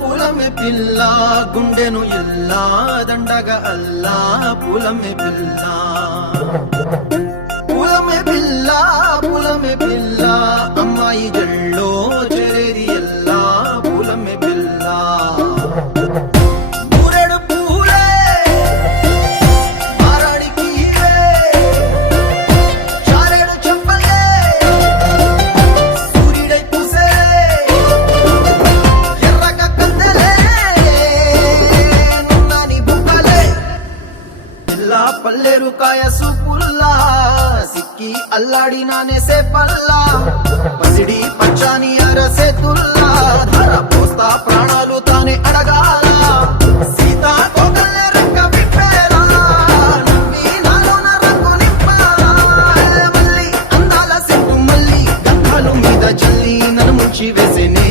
పూలమే పిల్ల గుండెను ఇల్లా దండగ అల్లా పూలమే పిల్ల పూలమే పిల్ల అమ్మాయి జల్లో చెరేది ఎల్లా పూలమే పిల్ల మూరెడు పూలే మారాడికి చారెడు చెప్పలే సూర్యుడై పూసే ఎర్రగ కందలే నున్నాని బుక్కలే పిల్ల పల్లెరు కాయ సూపుల్లా సిక్కి అల్లాడి నానేసే పల్లా పసిడి పచ్చాని అరసే తుల్లా ధర పోస్తా ప్రాణాలు తానే అడగాల సీతా కోకల్లే రెక్క విప్పేలా నవ్వి నాలోన రంగు నింపాలా మళ్ళీ అందాల సెట్టు మళ్ళీ గంధాలు మీద జల్లి నన్ను ముంచి వేసేనే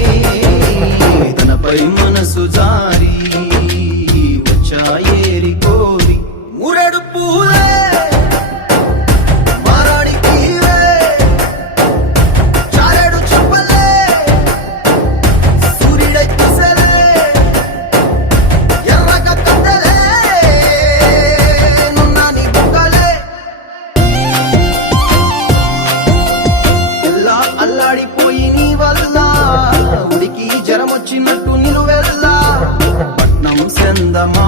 తనపై మనసు జారి వచ్చాయేరి కోరి మూరెడు పూలే అల్లాడిపోయి నీ వల్ల ఉడికి జరమొచ్చినట్టు నిలువెల్లా పట్నం సెందమా